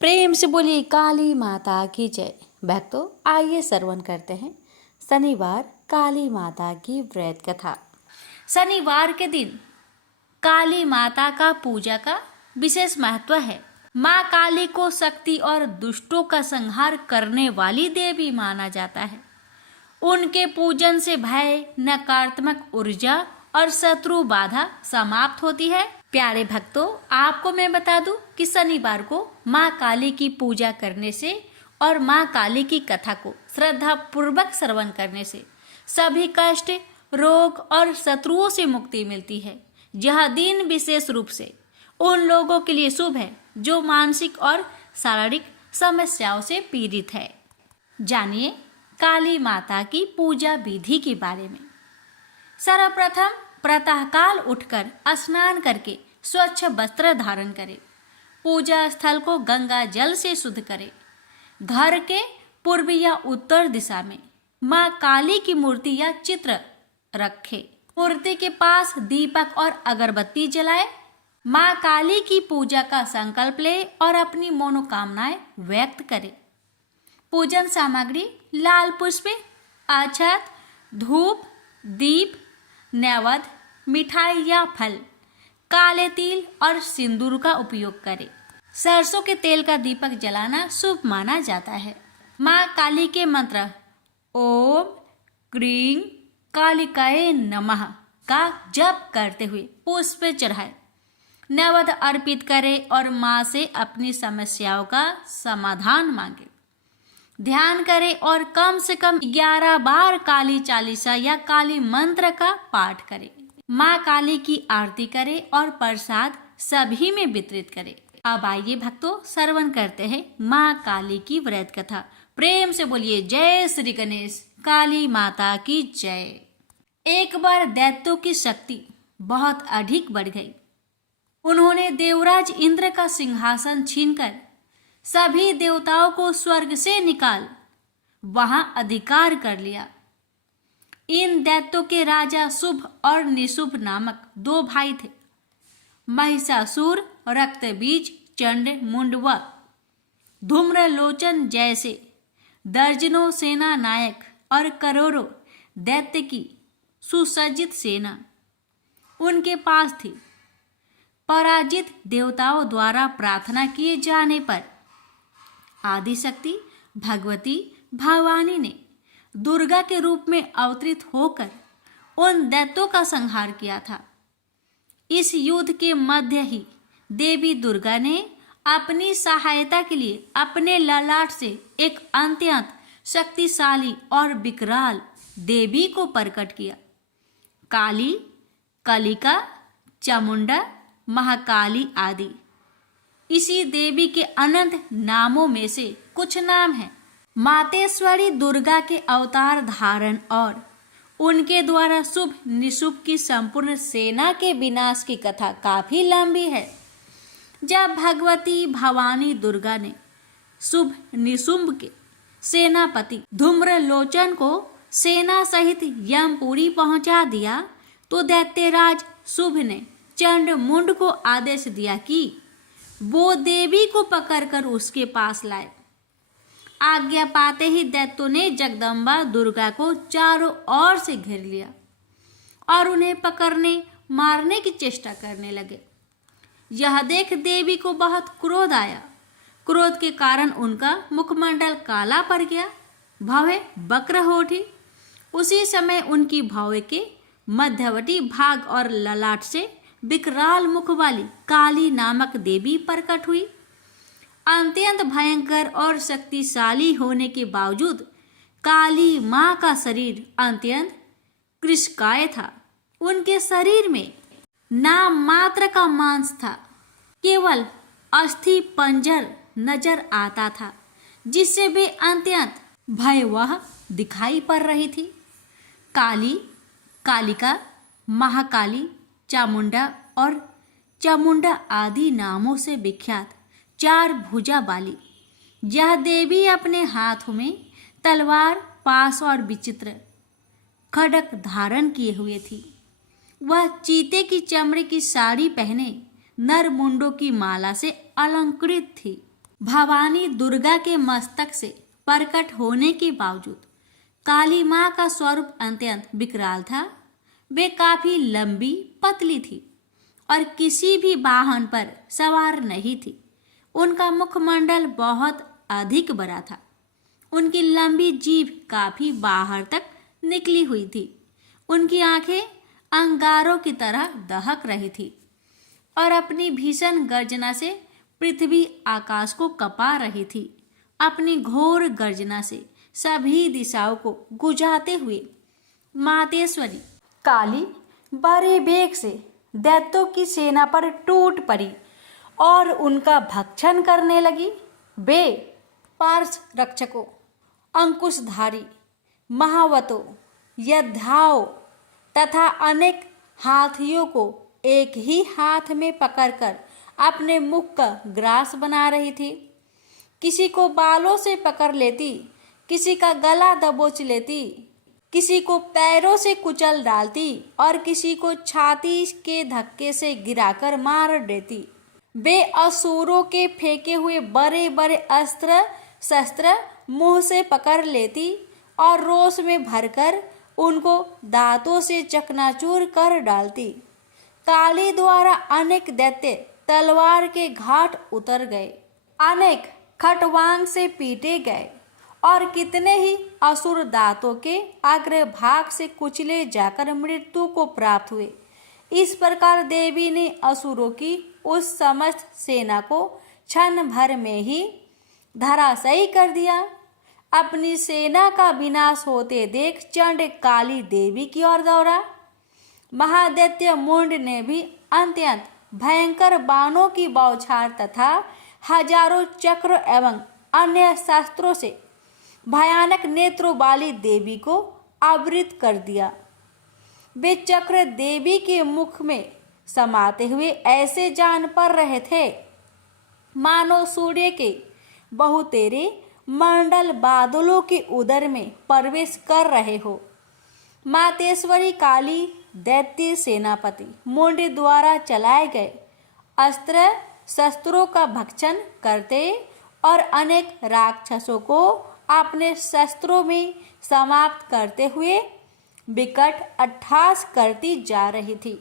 प्रेम से बोलिए काली माता की जय। भक्तों, आइए श्रवण करते हैं शनिवार काली माता की व्रत कथा। शनिवार के दिन काली माता का पूजा का विशेष महत्व है। माँ काली को शक्ति और दुष्टों का संहार करने वाली देवी माना जाता है। उनके पूजन से भय, नकारात्मक ऊर्जा और शत्रु बाधा समाप्त होती है। प्यारे भक्तों, आपको मैं बता दूं कि शनिवार को माँ काली की पूजा करने से और माँ काली की कथा को श्रद्धा पूर्वक श्रवण करने से सभी कष्ट, रोग और शत्रुओं से मुक्ति मिलती है। यह दिन विशेष रूप से उन लोगों के लिए शुभ है जो मानसिक और शारीरिक समस्याओं से पीड़ित है। जानिए काली माता की पूजा विधि के बारे में। सर्वप्रथम प्रातःकाल उठकर स्नान करके स्वच्छ वस्त्र धारण करें। पूजा स्थल को गंगा जल से शुद्ध करें। घर के पूर्व या उत्तर दिशा में माँ काली की मूर्ति या चित्र रखें। मूर्ति के पास दीपक और अगरबत्ती जलाएं। माँ काली की पूजा का संकल्प लें और अपनी मनोकामनाएं व्यक्त करें। पूजन सामग्री लाल पुष्प, अक्षत, धूप, दीप, नैवेद्य, मिठाई या फल, काले तिल और सिंदूर का उपयोग करें। सरसों के तेल का दीपक जलाना शुभ माना जाता है। माँ काली के मंत्र ओम क्रीं कालिकाय नमः का जप करते हुए पुष्प चढ़ाएं, नैवेद्य अर्पित करें और माँ से अपनी समस्याओं का समाधान मांगे। ध्यान करें और कम से कम 11 बार काली चालीसा या काली मंत्र का पाठ करें। माँ काली की आरती करें और प्रसाद सभी में वितरित करें। अब आइए भक्तों, श्रवण करते हैं माँ काली की व्रत कथा। प्रेम से बोलिए जय श्री गणेश, काली माता की जय। एक बार दैत्यों की शक्ति बहुत अधिक बढ़ गई। उन्होंने देवराज इंद्र का सिंहासन छीनकर सभी देवताओं को स्वर्ग से निकाल वहां अधिकार कर लिया। इन दैत्यों के राजा शुभ और निशुभ नामक 2 भाई थे। महिषासुर, रक्तबीज, चंड मुंड व धूम्रलोचन जैसे दर्जनों सेना नायक और करोड़ों दैत्य की सुसज्जित सेना उनके पास थी। पराजित देवताओं द्वारा प्रार्थना किए जाने पर आदिशक्ति भगवती भवानी ने दुर्गा के रूप में अवतरित होकर उन दैत्यों का संहार किया था। इस युद्ध के मध्य ही देवी दुर्गा ने अपनी सहायता के लिए अपने ललाट से एक अत्यंत शक्तिशाली और विकराल देवी को प्रकट किया। काली, कलिका, चामुंडा, महाकाली आदि इसी देवी के अनंत नामों में से कुछ नाम हैं। मातेश्वरी दुर्गा के अवतार धारण और उनके द्वारा शुभ निशुभ की संपूर्ण सेना के विनाश की कथा काफी लंबी है। जब भगवती भवानी दुर्गा ने शुभ निशुंभ के सेनापति धूम्रलोचन को सेना सहित यमपुरी पहुंचा दिया तो दैत्यराज शुभ ने चंड मुंड को आदेश दिया कि वो देवी को पकड़कर उसके पास लाए। आज्ञा पाते ही दैत्यों ने जगदम्बा दुर्गा को चारों ओर से घेर लिया और उन्हें पकड़ने मारने की चेष्टा करने लगे। यह देख देवी को बहुत क्रोध आया। क्रोध के कारण उनका मुखमंडल काला पड़ गया, भवें वक्र हो उठी। उसी समय उनकी भौवें के मध्यवर्ती भाग और ललाट से विकराल मुख वाली काली नामक देवी प्रकट हुई। अत्यंत भयंकर और शक्तिशाली होने के बावजूद काली माँ का शरीर अत्यंत कृशकाय था। उनके शरीर में नाम मात्र का मांस था, केवल अस्थि पंजर नजर आता था जिससे वे अत्यंत भयावह दिखाई पड़ रही थी। काली, कालिका, महाकाली, चामुंडा और चामुंडा आदि नामों से विख्यात 4 भुजा वाली यह देवी अपने हाथों में तलवार, पास और विचित्र खड्ग धारण किए हुए थी। वह चीते की चमड़े की साड़ी पहने नर मुंडों की माला से अलंकृत थी। भवानी दुर्गा के मस्तक से प्रकट होने के बावजूद काली माँ का स्वरूप अत्यंत विकराल था। वे काफी लंबी पतली थी और किसी भी वाहन पर सवार नहीं थी। उनका मुखमंडल बहुत अधिक बड़ा था। उनकी लंबी जीभ काफी बाहर तक निकली हुई थी। उनकी आंखें अंगारों की तरह दहक रही थी और अपनी भीषण गर्जना से पृथ्वी आकाश को कपा रही थी। अपनी घोर गर्जना से सभी दिशाओं को गुजारते हुए मातेश्वरी काली बड़े वेग से दैत्यों की सेना पर टूट पड़ी और उनका भक्षण करने लगी। वे पार्श रक्षकों, अंकुशधारी, महावतों, योद्धाओं तथा अनेक हाथियों को एक ही हाथ में पकड़कर अपने मुख का ग्रास बना रही थी। किसी को बालों से पकड़ लेती, किसी का गला दबोच लेती, किसी को पैरों से कुचल डालती और किसी को छाती के धक्के से गिराकर मार देती। वे असुरों के फेंके हुए बड़े बड़े अस्त्र शस्त्र मुंह से पकड़ लेती और रोष में भरकर उनको दांतों से चकनाचूर कर डालती। काली द्वारा अनेक दैत्य तलवार के घाट उतर गए, अनेक खटवांग से पीटे गए और कितने ही असुर दांतों के अग्रभाग से कुचले जाकर मृत्यु को प्राप्त हुए। इस प्रकार देवी ने असुरों की उस समस्त सेना को क्षण भर में ही धराशायी कर दिया। अपनी सेना का विनाश होते देख चंड काली देवी की ओर दौड़ा। महादैत्य मुंड ने भी अत्यंत भयंकर बाणों की बौछार तथा हजारों चक्र एवं अन्य शस्त्रों से भयानक नेत्रों वाली देवी को आवृत कर दिया। वे चक्र देवी के मुख में समाते हुए ऐसे जान पड़ रहे थे मानो सूर्य के बहुतेरे मंडल बादलों के उदर में प्रवेश कर रहे हो। मातेश्वरी काली दैत्य सेनापति मुंड द्वारा चलाए गए अस्त्र शस्त्रों का भक्षण करते और अनेक राक्षसों को अपने शस्त्रों में समाप्त करते हुए विकट अट्टहास करती जा रही थी।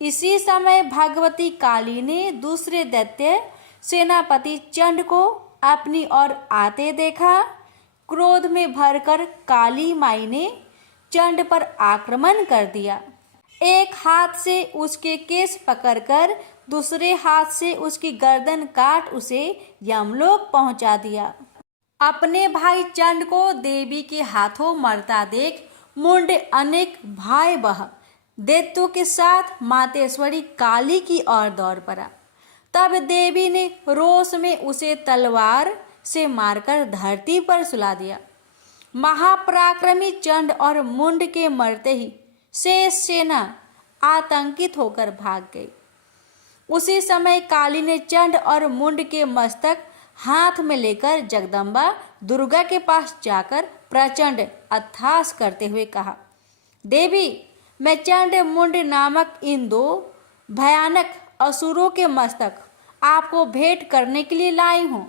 इसी समय भगवती काली ने दूसरे दैत्य सेनापति चंड को अपनी ओर आते देखा। क्रोध में भरकर काली माई ने चंड पर आक्रमण कर दिया। एक हाथ से उसके केस पकड़कर दूसरे हाथ से उसकी गर्दन काट उसे यमलोक पहुंचा दिया। अपने भाई चंड को देवी के हाथों मरता देख मुंड अनेक भयावह दैत्यों के साथ मातेश्वरी काली की ओर दौड़ पड़ा। तब देवी ने रोष में उसे तलवार से मारकर धरती पर सुला दिया। महापराक्रमी चंड और मुंड के मरते ही शेष सेना आतंकित होकर भाग गई। उसी समय काली ने चंड और मुंड के मस्तक हाथ में लेकर जगदम्बा दुर्गा के पास जाकर प्रचंड अट्टहास करते हुए कहा, देवी, मैं चंड मुंड नामक इन दो भयानक असुरों के मस्तक आपको भेंट करने के लिए लाई हूँ।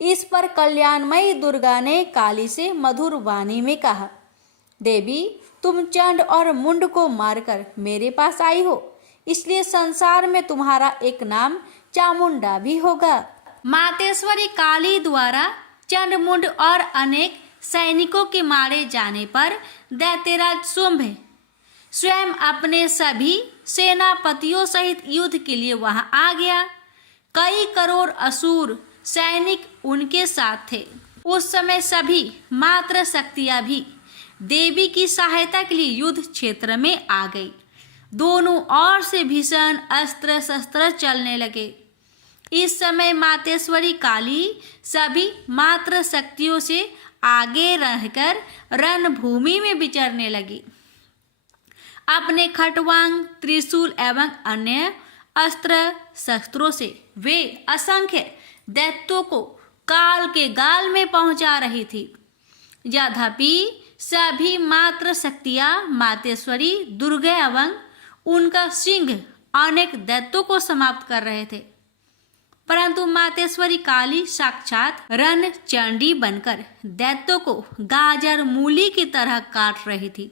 इस पर कल्याणमयी दुर्गा ने काली से मधुर वाणी में कहा, देवी, तुम चंड और मुंड को मारकर मेरे पास आई हो, इसलिए संसार में तुम्हारा एक नाम चामुंडा भी होगा। मातेश्वरी काली द्वारा चंड मुंड और अनेक सैनिकों के मारे जाने पर दैत्यराज शुंभ स्वयं अपने सभी सेनापतियों सहित युद्ध के लिए वहां आ गया। कई करोड़ असुर सैनिक उनके साथ थे। उस समय सभी मात्र शक्तियां भी देवी की सहायता के लिए युद्ध क्षेत्र में आ गई। दोनों ओर से भीषण अस्त्र शस्त्र चलने लगे। इस समय मातेश्वरी काली सभी मात्र शक्तियों से आगे रहकर रणभूमि में विचरने लगी। अपने खटवांग, त्रिशूल एवं अन्य अस्त्र शस्त्रों से वे असंख्य दैत्यों को काल के गाल में पहुंचा रही थी। यद्यपि सभी मात्र शक्तियां मातेश्वरी दुर्गा एवं उनका सिंह अनेक दैत्यों को समाप्त कर रहे थे। परंतु मातेश्वरी काली साक्षात रण चंडी बनकर दैत्यों को गाजर मूली की तरह काट रही थी।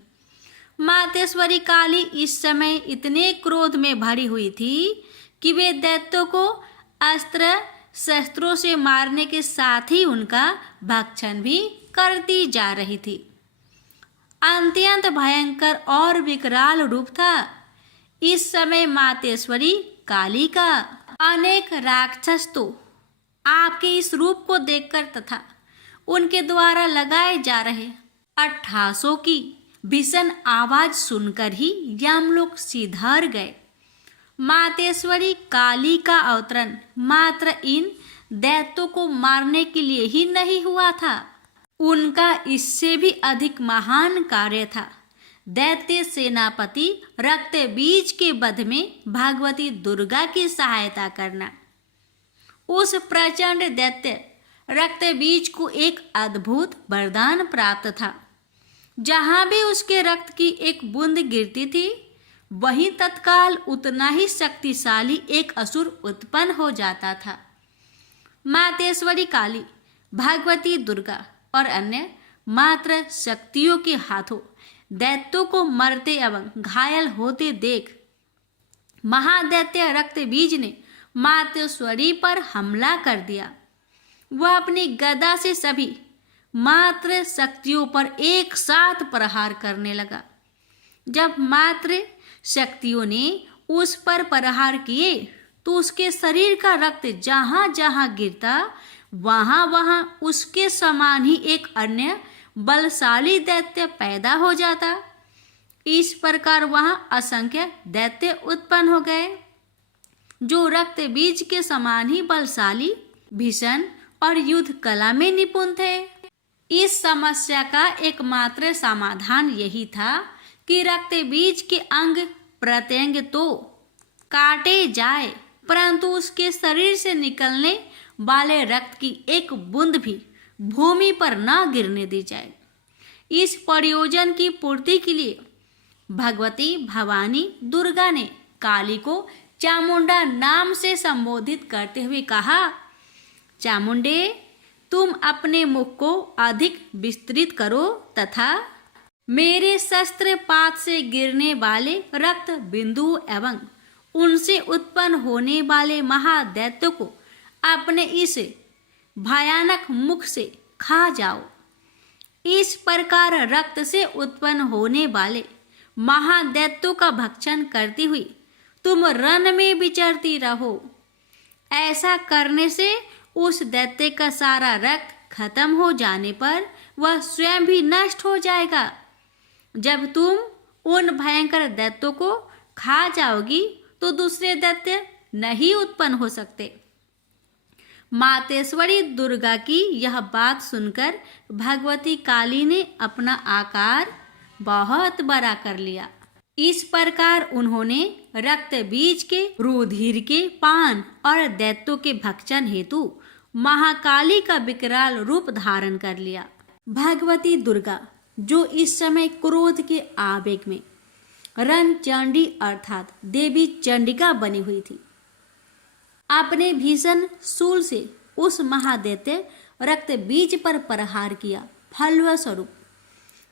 मातेश्वरी काली इस समय इतने क्रोध में भरी हुई थी कि वे दैत्यों को अस्त्र शस्त्रों से मारने के साथ ही उनका भक्षण भी करती जा रही थी। अत्यंत भयंकर और विकराल रूप था इस समय मातेश्वरी काली का। अनेक राक्षस तो आपके इस रूप को देखकर तथा उनके द्वारा लगाए जा रहे अट्ठासों की भीषण आवाज सुनकर ही यमलोक सिधार गए। मातेश्वरी काली का अवतरण मात्र इन दैत्यों को मारने के लिए ही नहीं हुआ था, उनका इससे भी अधिक महान कार्य था। दैत्य सेनापति रक्तबीज के वध में भगवती दुर्गा की सहायता करना। उस प्रचंड दैत्य रक्तबीज को एक अद्भुत वरदान प्राप्त था। जहां भी उसके रक्त की एक बूंद गिरती थी वहीं तत्काल उतना ही शक्तिशाली एक असुर उत्पन्न हो जाता था। मातेश्वरी काली, भगवती दुर्गा और अन्य मात्र शक्तियों के हाथों दैत्यों को मरते एवं घायल होते देख महादैत्य रक्तबीज ने मातेश्वरी पर हमला कर दिया। वह अपनी गदा से सभी मात्र शक्तियों पर एक साथ प्रहार करने लगा। जब मात्र शक्तियों ने उस पर प्रहार किए तो उसके शरीर का रक्त जहां जहां गिरता वहां वहां उसके समान ही एक अन्य बलशाली दैत्य पैदा हो जाता। इस प्रकार वहां असंख्य दैत्य उत्पन्न हो गए जो रक्त बीज के समान ही बलशाली, भीषण और युद्ध कला में निपुण थे। इस समस्या का एकमात्र समाधान यही था कि रक्त बीज के अंग प्रत्यंग तो काटे जाए परंतु उसके शरीर से निकलने वाले रक्त की एक बूंद भी भूमि पर न गिरने दी जाए। इस प्रयोजन की पूर्ति के लिए भगवती भवानी दुर्गा ने काली को चामुंडा नाम से संबोधित करते हुए कहा, चामुंडे, तुम अपने मुख को अधिक विस्तृत करो तथा मेरे शस्त्रपात से गिरने वाले रक्त बिंदु एवं उनसे उत्पन्न होने वाले महादैत्यों को अपने इस भयानक मुख से खा जाओ। इस प्रकार रक्त से उत्पन्न होने वाले महादैत्यों का भक्षण करती हुई तुम रण में विचरती रहो। ऐसा करने से उस दैत्य का सारा रक्त खत्म हो जाने पर वह स्वयं भी नष्ट हो जाएगा। जब तुम उन भयंकर दैत्यों को खा जाओगी तो दूसरे दैत्य नहीं उत्पन्न हो सकते। मातेश्वरी दुर्गा की यह बात सुनकर भगवती काली ने अपना आकार बहुत बड़ा कर लिया। इस प्रकार उन्होंने रक्त बीज के रुधिर के पान और दैत्यों के भक्षण हेतु महाकाली का विकराल रूप धारण कर लिया। भगवती दुर्गा जो इस समय क्रोध के आवेग में रणचंडी अर्थात देवी चंडिका बनी हुई थी, अपने भीषण शूल से उस महादैत्य रक्त बीज पर प्रहार किया। फलस्वरूप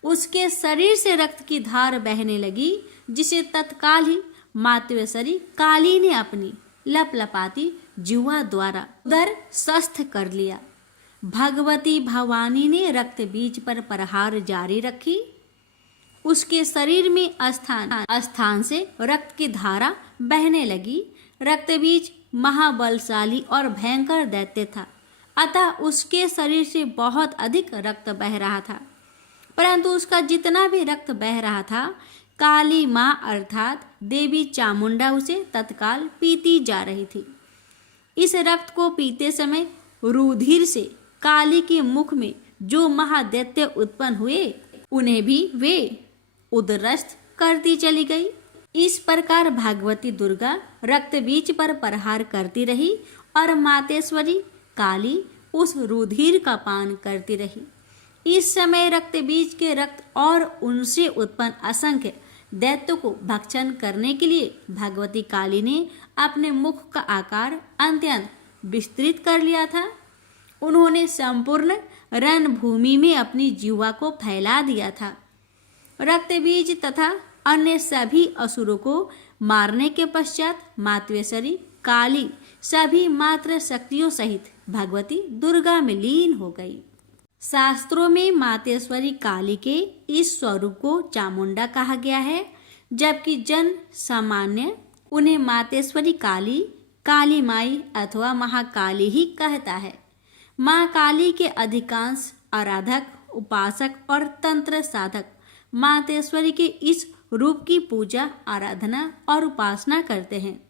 उसके शरीर से रक्त की धार बहने लगी, जिसे तत्काल ही मातेश्वरी काली ने अपनी लपलपाती जिह्वा द्वारा उदर स्वस्थ कर लिया। भगवती भवानी ने रक्त बीज पर प्रहार जारी रखी। उसके शरीर में स्थान से रक्त की धारा बहने लगी। रक्त बीज महाबलशाली और भयंकर दैत्य था, अतः उसके शरीर से बहुत अधिक रक्त बह रहा था। परंतु उसका जितना भी रक्त बह रहा था, काली माँ अर्थात देवी चामुंडा उसे तत्काल पीती जा रही थी। इस रक्त को पीते समय रुधिर से काली के मुख में जो महादैत्य उत्पन्न हुए, उन्हें भी वे उदरस्त करती चली गई। इस प्रकार भगवती दुर्गा रक्त बीज पर प्रहार करती रही और मातेश्वरी काली उस रुधिर का पान करती रही। इस समय रक्त बीज के रक्त और उनसे उत्पन्न असंख्य दैत्यों को भक्षण करने के लिए भगवती काली ने अपने मुख का आकार अत्यंत विस्तृत कर लिया था। उन्होंने संपूर्ण रणभूमि में अपनी जीवा को फैला दिया था। रक्तबीज तथा अन्य सभी असुरों को मारने के पश्चात मातवेश्वरी काली सभी मात्र शक्तियों सहित भगवती दुर्गा में लीन हो गई। शास्त्रों में मातेश्वरी काली के इस स्वरूप को चामुंडा कहा गया है, जबकि जन सामान्य उन्हें मातेश्वरी काली, काली माई अथवा महाकाली ही कहता है। माँ काली के अधिकांश आराधक, उपासक और तंत्र साधक मातेश्वरी के इस रूप की पूजा, आराधना और उपासना करते हैं।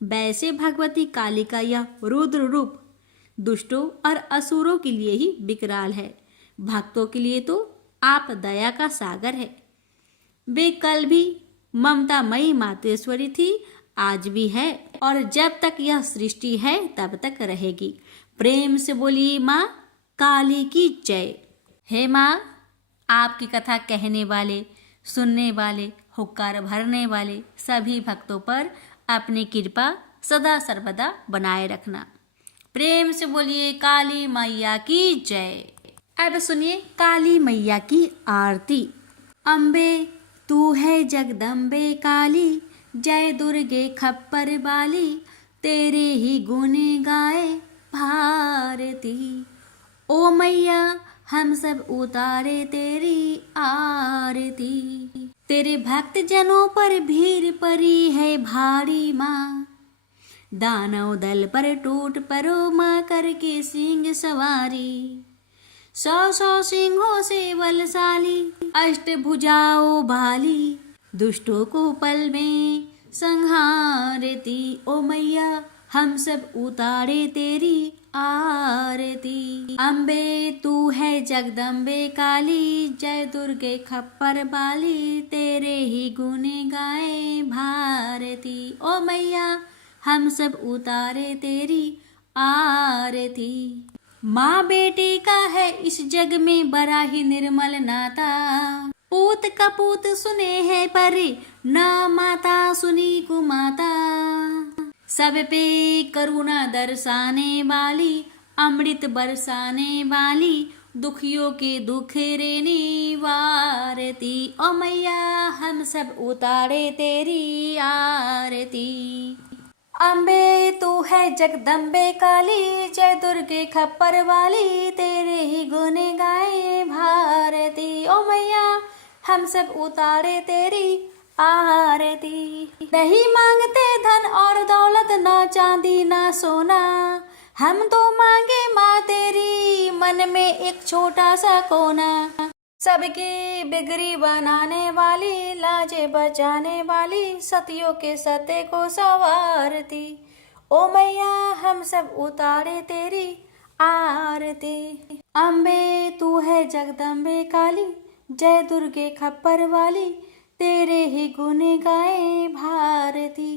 वैसे भगवती काली का यह रुद्र रूप दुष्टों और असुरों के लिए ही विकराल है, भक्तों के लिए तो आप दया का सागर है। वे कल भी ममतामयी मातेश्वरी थी, आज भी है और जब तक यह सृष्टि है तब तक रहेगी। प्रेम से बोलिए माँ काली की जय। हे माँ, आपकी कथा कहने वाले, सुनने वाले, हुक्कार भरने वाले सभी भक्तों पर अपनी कृपा सदा सर्वदा बनाए रखना। प्रेम से बोलिए काली मैया की जय। अब सुनिए काली मैया की आरती। अम्बे तू है जगदम्बे काली, जय दुर्गे खप्पर बाली, तेरे ही गुण गाए भारती। ओ मैया हम सब उतारे तेरी आरती, तेरे भक्त जनों पर भीड़ पड़ी है भारी माँ, दानव दल पर टूट परो माँ करके सिंह सवारी। 100 सिंहों से बलशाली, अष्टभुजाओ भाली, दुष्टों को पल में संहारती। ओ मैया हम सब उतारे तेरी आरती। अम्बे तू है जगदम्बे काली, जय दुर्गे खप्पर बाली, तेरे ही गुण गाए भारती। ओ मैया हम सब उतारे तेरी आरती। माँ बेटी का है इस जग में बड़ा ही निर्मल नाता, पूत कपूत सुने है परे, ना माता सुनी कुमाता। सब पे करुणा दर्शाने वाली, अमृत बरसाने वाली, दुखियों के दुख रेने वारती। ओ मैया हम सब उतारे तेरी आरती। अम्बे तू है जगदम्बे काली, जय दुर्गे खप्पर वाली, तेरे ही गुण गाए भारती। ओ मैया हम सब उतारे तेरी आरती। नहीं मांगते धन और दौलत, ना चांदी ना सोना, हम तो मांगे माँ तेरी मन में एक छोटा सा कोना। सबकी बिगड़ी बनाने वाली, लाजे बचाने वाली, सतियों के सत्य को संवारती। ओ मैया हम सब उतारे तेरी आरती। अम्बे तू है जगदम्बे काली, जय दुर्गे खप्पर वाली, तेरे ही गुण गाए भारती।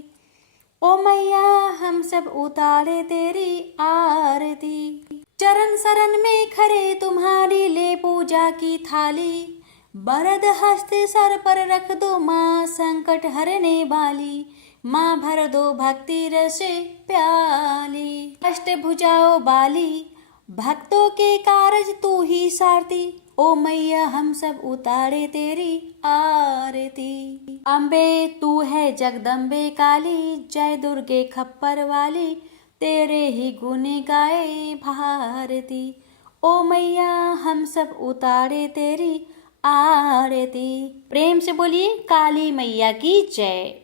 ओ मैया हम सब उतारे तेरी आरती। चरण शरण में खड़े तुम्हारी ले पूजा की थाली, बरद हस्त सर पर रख दो माँ संकट हरने वाली, माँ भर दो भक्ति रस प्याली। अष्टभुजाओ बाली, भक्तों के कारज तू ही सारती। ओ मैया हम सब उतारे तेरी आरती। अम्बे तू है जगदम्बे काली, जय दुर्गे खप्पर वाली, तेरे ही गुण गाए भारती। ओ मैया हम सब उतारे तेरी आरती। प्रेम से बोलिए काली मैया की जय।